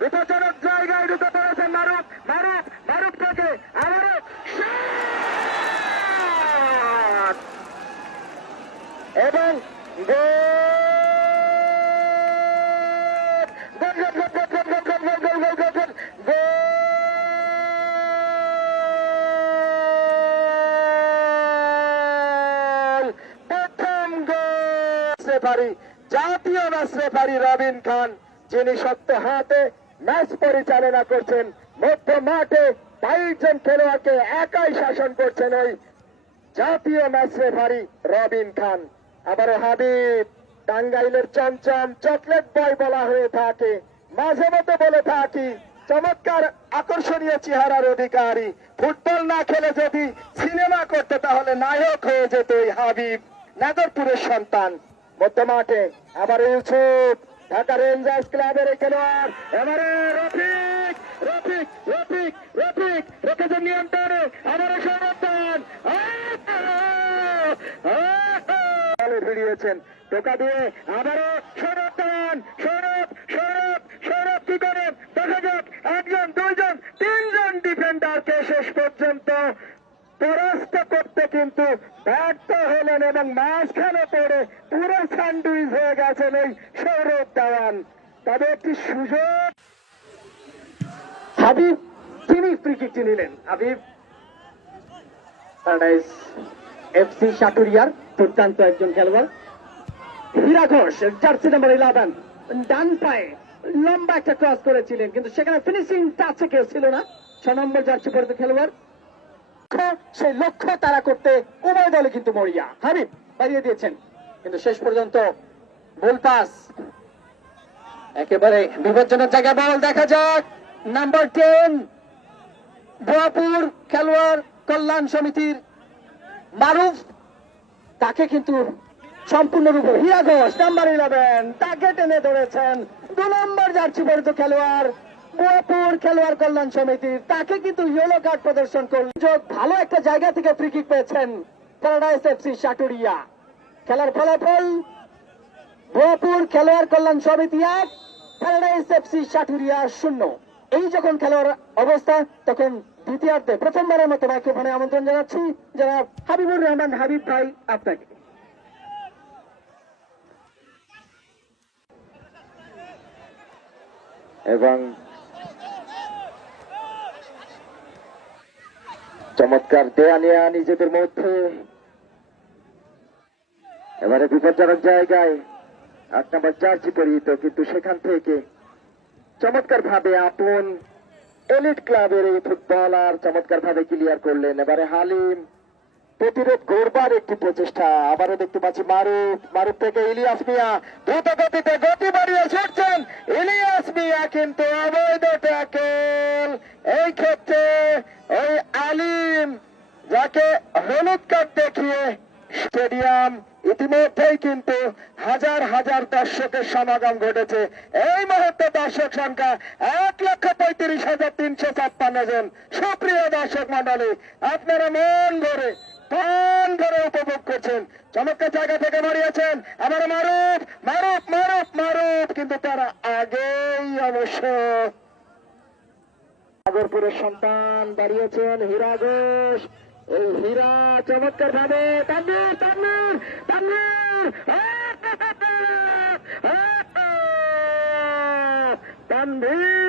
বিপজ্জনক জায়গায় ঢুকে পড়েছেন মারুফ মারুফ মারুফ থেকে আবারও এবং পারি জাতীয় ম্যাচ রেফারি রবিন খান যিনি সত্য হাতে ম্যাচ পরিচালনা করছেন মধ্য মাঠে বাইশ জন খেলোয়াড়কে একাই শাসন করছেন ওই জাতীয় ম্যাচ রেফারি রবিন খান। আবারও হাবিব, টাঙ্গাইলের চমচম, চকলেট বয় বলা হয়ে থাকে। মাঝে মধ্যে বলে থাকি, চমৎকার আকর্ষণীয় চেহারার অধিকারী। ফুটবল না খেলে যদি সিনেমা করতে, তাহলে নায়ক হয়ে যেত এই হাবিব, নাগরপুরের সন্তান। মধ্য মাঠে আবার ইউসুফ ঢাকা রেঞ্জার্স ক্লাবের খেলোয়াড় এবারে রফিক রফিক রফিক রফিক রেখেছে নিয়ন্ত্রণে আবারও সমর্থন। ভিড়িয়েছেন। টোকা দিয়ে আবারও সমর্থন। সৌরভ সৌরভ সৌরভ কি করেন দেখা যাক, একজন, দুইজন, তিনজন ডিফেন্ডারকে শেষ পর্যন্ত পরাস্ত করতে কিন্তু ব্যর্থ হলেন এবং মাঝখানে পড়ে পুরো স্যান্ডউইচ হয়ে গেছেন এই সৌরভ দেওয়ান তবে একটি সুযোগ। হাবিব, তিনি নিলেন। হাবিব এফসি সাটুরিয়ার দুর্দান্ত একজন খেলোয়াড়। Hira Ghosh jersey number eleven ডান পায়ে লম্বা একটা ক্রস করেছিলেন, কিন্তু সেখানে ফিনিশিং টাচে কেউ ছিল না। ছ নম্বর জার্সি পরিত খেলোয়াড়। লক্ষ্য, সেই লক্ষ্য তারা করতে উভয় দলে কিন্তু মরিয়া। হাবিব বাড়িয়ে দিয়েছেন। কিন্তু শেষ পর্যন্ত ভুল একেবারে বিপজ্জনক জায়গায় বল দেখা যাক। নাম্বার টেন বোয়াপুর খেলোয়াড় কল্যাণ সমিতির মারুফ। তাকে কিন্তু সম্পূর্ণরূপে হিয়া ঘোষ নাম্বার ইলেভেন তাকে টেনে ধরেছেন। দু নম্বর জার্সি পরিত খেলোয়াড় বোয়াপুর খেলোয়াড় কল্যাণ সমিতির তাকে কিন্তু ইয়েলো কার্ড প্রদর্শন করল। ভালো একটা জায়গা থেকে ফ্রি কিক পেয়েছেন সাটুরিয়া। খেলার ফলাফল, বোয়াপুর খেলোয়াড় কল্যাণ সমিতি এক প্যারাডাইস এফসি সাটুরিয়া শূন্য। এই যখন খেলোয়াড় অবস্থা, তখন দ্বিতীয়ার্ধে প্রথমবারের মতো মাইক্রোফোনে আমন্ত্রণ জানাচ্ছি যারা হাবিবুর রহমান হাবিব ভাই আপনাকে। এবং চমৎকার দেয়া নেয়া নিজেদের মধ্যে। এবারে বিপজ্জনক জায়গায় আট নম্বর জার্সি পরিহিত, কিন্তু সেখান থেকে চমৎকার ভাবে আপন এলিট ক্লাবের এই ফুটবলার চমৎকার ভাবে ক্লিয়ার করলেন। এবারে হালিম প্রতিরোধ গড়বার একটি প্রচেষ্টা। আবারও দেখতে পাচ্ছি মারুফ মারুফ থেকে ইলিয়াস মিয়া, দ্রুত গতিতে গতি বাড়িয়ে ছুটছেন ইলিয়াস মিয়া, কিন্তু অবৈধ ট্যাকেল এই ক্ষেত্রে ওই আলিম যাকে হলুদ কার্ড দেখিয়ে স্টেডিয়াম ইতিমধ্যেই কিন্তু হাজার হাজার দর্শকের সমাগম ঘটেছে। এই মুহূর্তে দর্শক সংখ্যা এক লক্ষ পঁয়ত্রিশ হাজার তিনশো ছাপ্পান্ন জন। সুপ্রিয় দর্শক মন্ডলী আপনারা মন ভরে, প্রাণ ভরে উপভোগ করছেন। চমৎকার জায়গা থেকে মারিয়েছেন। আবার মারুফ মারুফ মারুফ মারুফ। কিন্তু তারা আগেই অবশ্য সাগরপুরের সন্তান দাঁড়িয়েছেন হীরা ঘোষ এই হীরা চমৎকার ভাবে তান্নুর তান্নুর তান্নুর কোথায়